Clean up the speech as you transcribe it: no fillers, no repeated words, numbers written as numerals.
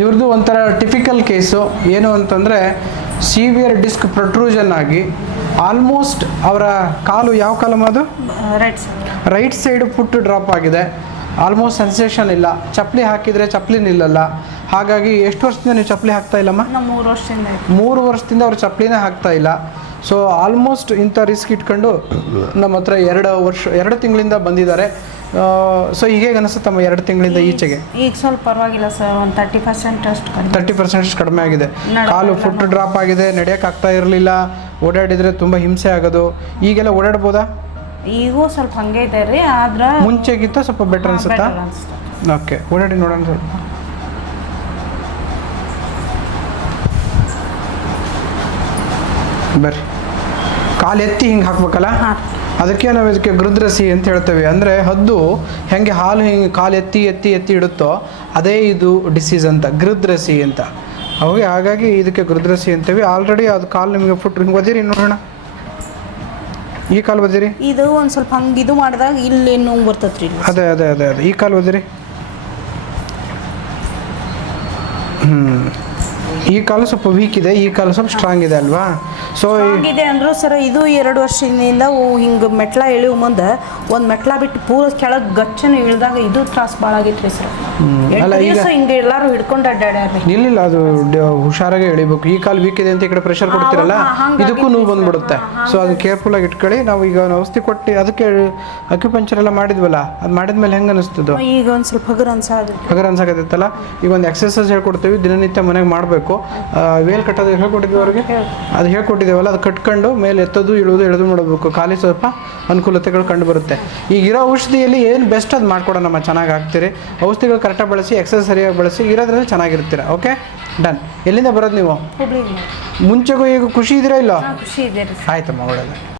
ಇವ್ರದ್ದು ಒಂಥರ typical case. ಏನು ಅಂತಂದರೆ ಸಿವಿಯರ್ ಡಿಸ್ಕ್ ಪ್ರೊಟ್ರೂಷನ್ ಆಗಿ ಆಲ್ಮೋಸ್ಟ್ ಅವರ ಕಾಲು ಯಾವ ಕಾಲಮ್ಮ ಅದು ರೈಟ್ ಸೈಡ್ ಫುಟ್ ಡ್ರಾಪ್ ಆಗಿದೆ. ಆಲ್ಮೋಸ್ಟ್ ಸೆನ್ಸೇಷನ್ ಇಲ್ಲ. ಚಪ್ಪಲಿ ಹಾಕಿದರೆ ಚಪ್ಪಲಿ ನಿಲ್ಲಲ್ಲ. ಹಾಗಾಗಿ ಎಷ್ಟು ವರ್ಷದಿಂದ ನೀವು ಚಪ್ಪಲಿ ಹಾಕ್ತಾ ಇಲ್ಲಮ್ಮ? 3 ವರ್ಷದಿಂದ ಅವ್ರು ಚಪ್ಪಲಿನೇ ಹಾಕ್ತಾ ಇಲ್ಲ. ಸೊ ಆಲ್ಮೋಸ್ಟ್ ಇಂಥ ರಿಸ್ಕ್ ಇಟ್ಕೊಂಡು ನಮ್ಮ ಹತ್ರ 2 ತಿಂಗಳಿಂದ ಬಂದಿದ್ದಾರೆ. ಸೊ ಈಗ ಹೇಗೆ ಅನಿಸುತ್ತಮ್ಮ 2 ತಿಂಗಳಿಂದ ಈಚೆಗೆ? ಈಗ ಸ್ವಲ್ಪ ಪರವಾಗಿಲ್ಲ ಸರ್, ಒಂದು 30% ಕಡಿಮೆ ಆಗಿದೆ. ಕಾಲು ಫುಟ್ ಡ್ರಾಪ್ ಆಗಿದೆ, ನಡೆಯೋಕ್ಕಾಗ್ತಾ ಇರಲಿಲ್ಲ, ಓಡಾಡಿದರೆ ತುಂಬ ಹಿಂಸೆ ಆಗೋದು. ಈಗೆಲ್ಲ ಓಡಾಡ್ಬೋದಾ? ಈಗೂ ಸ್ವಲ್ಪ ಹಂಗೆ ಇದೆ ರೀ, ಆದ್ರೆ ಮುಂಚೆಗಿಂತ ಸ್ವಲ್ಪ ಬೆಟರ್ ಅನಿಸುತ್ತಾ? ಓಕೆ, ಓಡಾಡಿ ನೋಡೋಣ ಸ್ವಲ್ಪ. ಬರ್ರಿ, ಕಾಲು ಎತ್ತಿ ಹಿಂಗೆ ಹಾಕ್ಬೇಕಲ್ಲ, ಅದಕ್ಕೆ ನಾವು ಇದಕ್ಕೆ ಗೃದ್ರಸಿ ಅಂತ ಹೇಳ್ತೇವೆ. ಅಂದರೆ ಹದ್ದು ಹೆಂಗೆ ಹಾಲು ಹಿಂಗೆ ಕಾಲು ಎತ್ತಿ ಎತ್ತಿ ಎತ್ತಿ ಇಡುತ್ತೋ ಅದೇ ಇದು ಡಿಸೀಸ್ ಅಂತ, ಗೃದ್ರಸಿ ಅಂತ. ಹಾಗಾಗಿ ಇದಕ್ಕೆ ಗೃದ್ರಸಿ ಅಂತೇವೆ. ಆಲ್ರೆಡಿ ಅದು ಕಾಲು ನಿಮಗೆ ಫುಟ್ ಹಿಂಗೆ ಒದಿರಿ ನೋಡೋಣ. ಈ ಕಾಲು ಒದಿರಿ. ಇದು ಒಂದು ಸ್ವಲ್ಪ ಹಂಗೆ ಇದು ಮಾಡಿದಾಗ ಇಲ್ಲಿ ನೋವು ಬರ್ತೈತ್ರಿ. ಅದೇ ಅದೇ ಅದೇ ಅದೇ ಈ ಕಾಲು ಒದಿರಿ. ಈ ಕಾಲು ಸ್ವಲ್ಪ ವೀಕ್ ಇದೆ, ಈ ಕಾಲು ಸ್ವಲ್ಪ ಸ್ಟ್ರಾಂಗ್ ಇದೆ ಅಲ್ವಾ? ಸೊ ಇದೆ ಅಂದ್ರು ಸರ್, ಇದು 2 ವರ್ಷದಿಂದ ಹಿಂಗೆ ಮೆಟ್ಲ ಇಳಿವು ಮುಂದೆ ಒಂದು ಮೆಟ್ಲ ಬಿಟ್ಟು ಪೂರ ಕೆಳಗೆ ಗಚ್ಚನ ಇಳಿದಾಗ ಇದು ತ್ರಾಸ ಭಾಳ ಆಗೈತ್ರಿ ಸರ್. ಅಲ್ಲ ಈಗ ಹಿಂಗೆ ಎಲ್ಲರೂ ಹಿಡ್ಕೊಂಡು ಅಡ್ಡಾಡ್ಯಾರ್ರಿ. ಇಲ್ಲ, ಅದು ಹುಷಾರಾಗಿ ಎಳಿಬೇಕು. ಈ ಕಾಲು ವೀಕ್ ಇದೆ ಅಂತ ಈ ಕಡೆ ಪ್ರೆಷರ್ ಕೊಡ್ತಿರಲ್ಲ, ಇದಕ್ಕೂ ನೋವು ಬಂದ್ಬಿಡುತ್ತೆ. ಸೊ ಅದು ಕೇರ್ಫುಲ್ ಆಗಿ ಇಟ್ಕೊಳ್ಳಿ. ನಾವು ಈಗ ಔಷಧಿ ಕೊಟ್ಟು ಅದಕ್ಕೆ ಅಕ್ಯುಪಂಚರ್ ಎಲ್ಲ ಮಾಡಿದ್ವಲ್ಲ, ಅದು ಮಾಡಿದ್ಮೇಲೆ ಹೆಂಗೆ ಅನಿಸ್ತದೋ? ಈಗ ಒಂದು ಸ್ವಲ್ಪ ಹಗರ್ ಅನ್ಸಾಕತ್ತಲ್ಲ. ಈಗ ಒಂದು ಎಕ್ಸರ್ಸೈಸ್ ಹೇಳ್ಕೊಡ್ತೀವಿ, ದಿನನಿತ್ಯ ಮನೆಗೆ ಮಾಡಬೇಕು. ವೇಲ್ ಕಟ್ಟೋದು ಹೇಳ್ಕೊಟ್ಟಿದ್ವಿ ಅವ್ರಿಗೆ, ಅದು ಹೇಳ್ಕೊಟ್ಟಿದ್ದೇವಲ್ಲ, ಅದು ಕಟ್ಕೊಂಡು ಮೇಲೆ ಎತ್ತೋದು ಇಳಿದು ಮಾಡಬೇಕು. ಖಾಲಿ ಸ್ವಲ್ಪ ಅನುಕೂಲತೆಗಳು ಕಂಡು ಬರುತ್ತೆ. ಈಗಿರೋ ಔಷಧಿಯಲ್ಲಿ ಏನು ಬೆಸ್ಟ್ ಅದು ಮಾಡ್ಕೊಡೋಣ ನಮ್ಮ, ಚೆನ್ನಾಗಿ ಆಗ್ತೀರಿ. ಔಷಧಿಗಳು ಕರೆಕ್ಟಾಗಿ ಬಳಸಿ, ಎಕ್ಸರ್ಸೈಸ್ ಸರಿಯಾಗಿ ಬಳಸಿ, ಇರೋದ್ರಲ್ಲಿ ಚೆನ್ನಾಗಿರ್ತೀರ. Okay, done. ಎಲ್ಲಿಂದ ಬರೋದು ನೀವು? ಮುಂಚೆಗೂ ಈಗ ಖುಷಿ ಇದ್ದೀರಾ ಇಲ್ಲ? ಖುಷಿ ಇದೆ. ಆಯ್ತಮ್ಮ, ಒಳ್ಳೆಯದು.